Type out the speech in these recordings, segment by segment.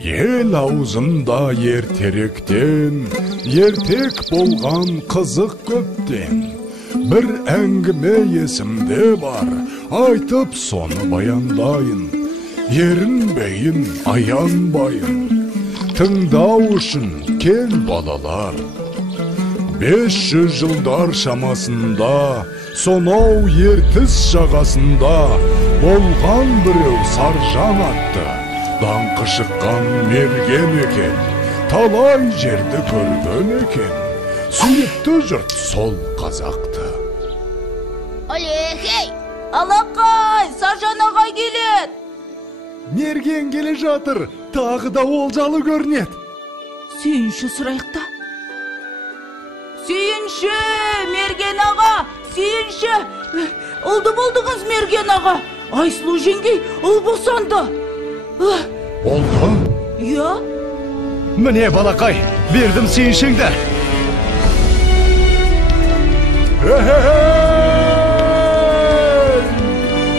Ел аузында ертеректен, ертек болған қызық көптен. Bir әңгіме есімде бар, айтып соны баяндайын. Ерінбейін, аянбайын, тыңдау үшін кел балалар. 500 жылдар шамасында, сонау ертіс жағасында болған біреу Саржан атты. Даңқы шыққан мерген екен, талай жерді көрген екен. Сүйікті жұрт сол қазақты. Алехей! Алақай! Саржан ағай келеді! Мерген келе жатыр, тағы да олжалы көрінеді. Сүйінші сұрайықта. Сүйінші, Мерген аға! Сүйінші! Ұлды болдыңыз, Мерген аға! Айсұлу жеңгей ұл босанды. Болды? Иә? Міне балақай, бердім сүйіншіңді.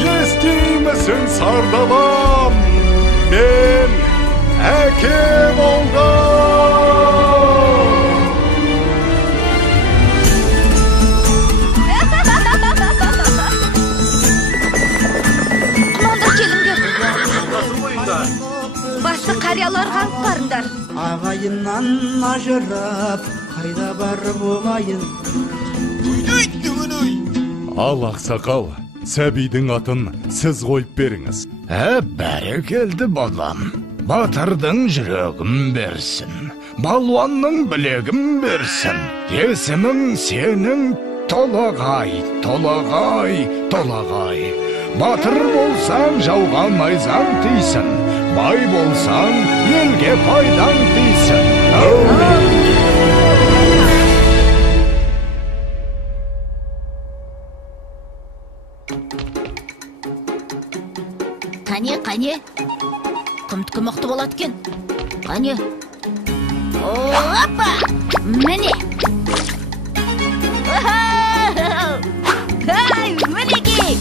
Естимісің сардалам, мен әке болдым. Маңдар келіңдер. Басты қарияларға алып барыңдар. Ағайыннан ажырап, қайда барып оғайын. Ал ақсақал, сәбидің атын сіз қойып беріңіз. Бәрекелді балам. Батырдың жүрегін берсін, балуанның білегін берсін. Есімің сенің Толағай, Толағай, Толағай. Батыр болсаң жауға найзаң тисін, бай болсаң елге пайдаң тисін. Қане, кімдікі мықты болады екен. Қане. Опа! Міне. Ай, мінекей.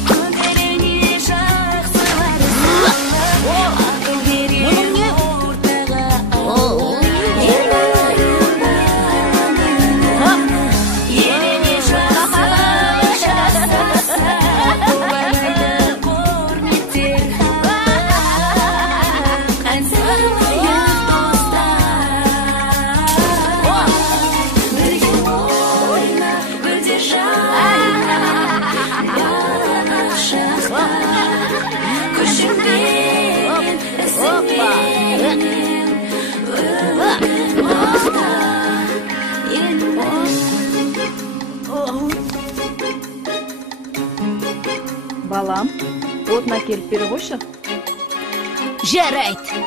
Балам, отына келіп бері қойшы. Жарайды.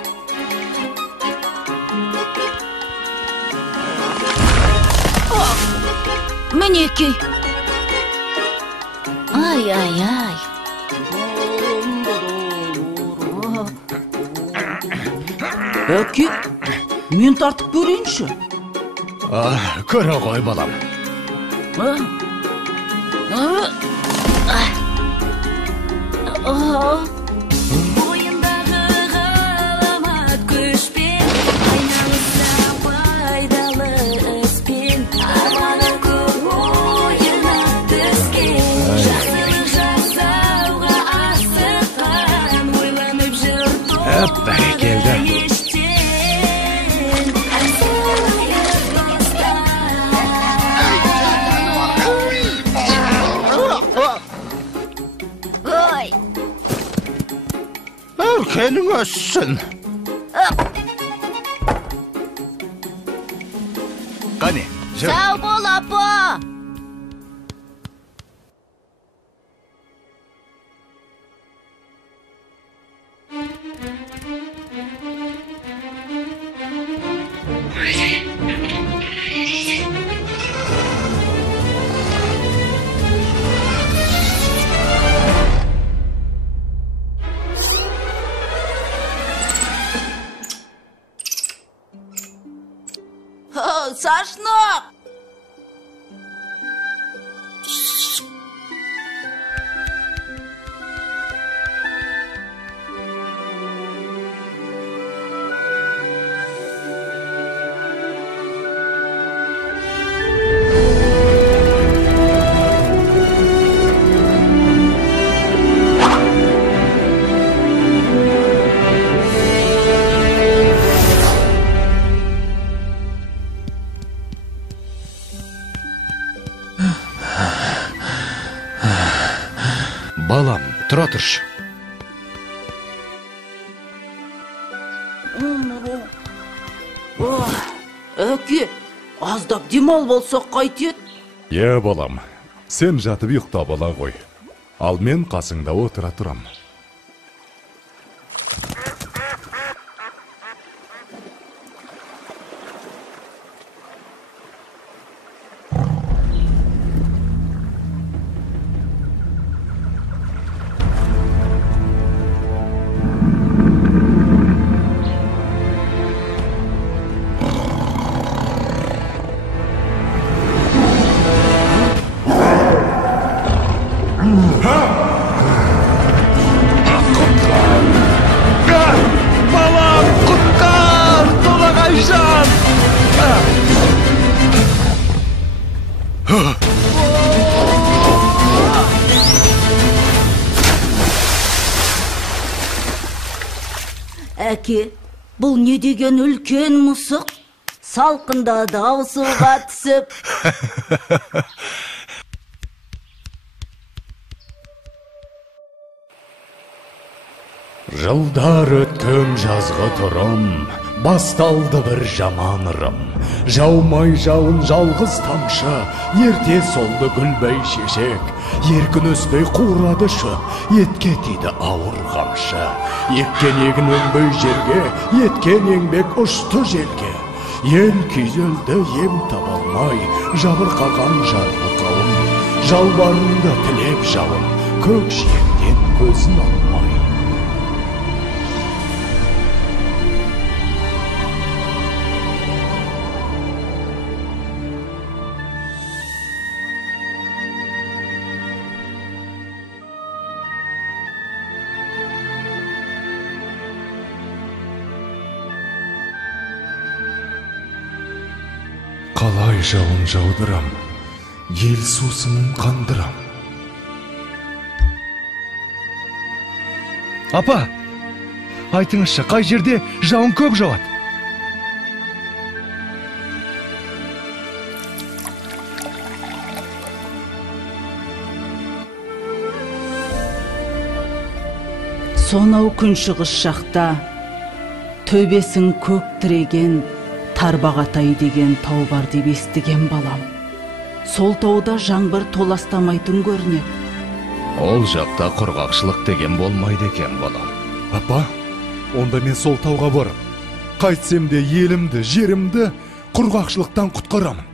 Мінекей. Ай. Әке, мен тартып көрейінші. Көре ғой балам. Бойындағы ғаламат күшпен, айналыса пайдалы іспен, арманы көп ойына түскен, жақсылық жасауға асыққан, ойланып жүр Бәрекелді. Өркенің өссін. Қане, жүр. Сау бол, апа. Сашнақ! Тұра тұршы. Әке, аздап демал болсақ қайтет? балам, сен жатып ұйықтап ала ғой. Ал мен қасыңда отыра тұрам. Балам, құттар! Толағайжан! Әке, бұл не деген үлкен мұсық? Салқында дауысуға түсіп. Жылдар өткен жазғы тұрым, басталды бір жаман ырым. Жаумай жауын жалғыз тамшы, ерте солды гүлбей шешек. Еркін өспей қурадышы, етке тиді ауыр қамшы. Еккен егін өнбей жерге, еткен еңбек ұшты желге. Ел күйзелді ем табалмай, жабырқаған жарғы қауым. Жалбарынды тілеп жауын, көк жиектен көзін алмай. Қалай жауын жаудырам, ел сусынын қандырам. Апа, айтыңызшы, қай жерде жауын көп жауады? Сонау күншығыс жақта, төбесін көк тіреген Тарбағатай деген тау бар деп естіген балам. Сол тауда жаңбыр толастамайтын көрінеді. Ол жақта құрғақшылық деген болмайды екен, балам. Апа, онда мен сол тауға барып, қайтсем де елімді, жерімді құрғақшылықтан құтқарамын.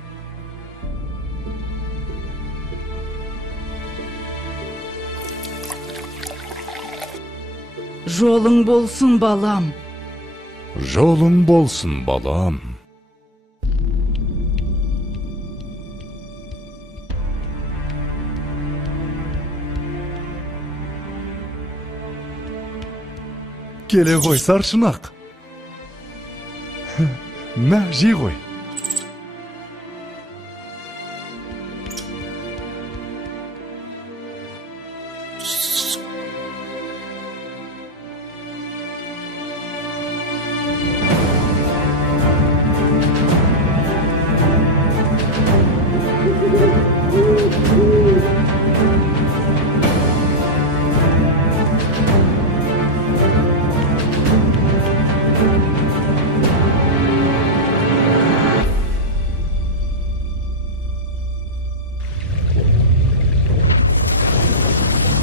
Жолың болсын, балам. Жолың болсын, балам. Келе ғой, саршынақ. Мә, жей ғой.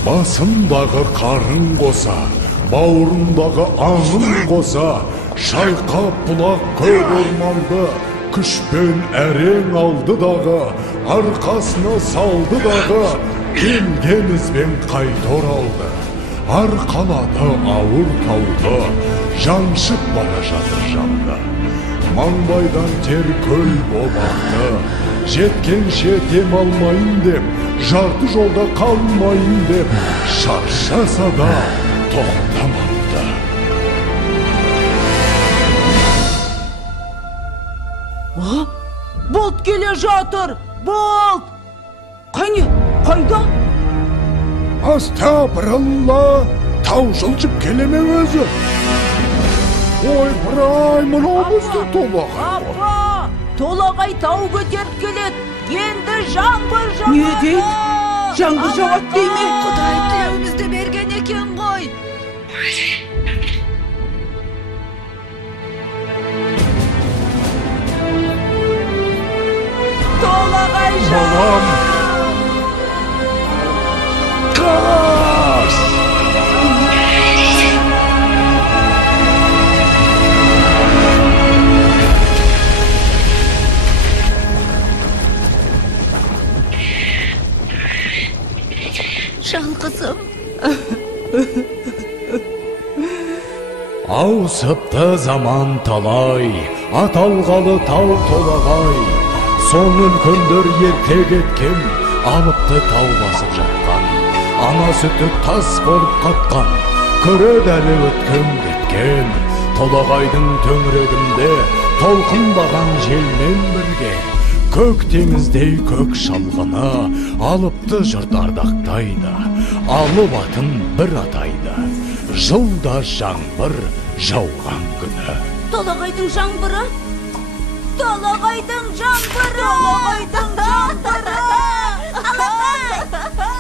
Басындағы қарын қоса, бауырындағы аңын қоса, шайқап бұлақ көк орманды, күшпен әрең алды дағы, арқасына салды дағы, келген ізбен қайта оралды. Арқалады ауыр тауды, жаншып бара жатыр жанды. Маңбайдан тер көл болақты, жеткенше дем алмайын деп, жарты жолда қалмайын деп, шаршаса да тоқтамапты. Болт келе жатыр! Болт! Қане, қайда? Астапыралла, тау жылжып келеме өзі. Ой, бұрай, мұна бізді толағай. Апа, толағай тау көтеріп келеді. Енді жаңбыр жауады. Не дейді? жаңбыр жауат дейме? Құдай тілеуімізді берген екен ғой. Толағай жан! Балам! Қаш! Жалғызым. Ауысыпты заман талай, аталғалы тау толағай. Соң үлкендер ерте кеткен, алыпты тау басып жатқан. Ана сүті тас болып қатқан, көреді әлі өткен кеткен. Толағайдың төңірегінде толқынбаған желмен бірге, көк теңіздей көк шалғыны алыпты жұрт ардақтайды. Алып атын бір атайды, жылда жаңбыр жауған күні. Толағайдың жаңбыры! Толағайдың жаңбыры! Толағайдың жаңбыры! Алақай!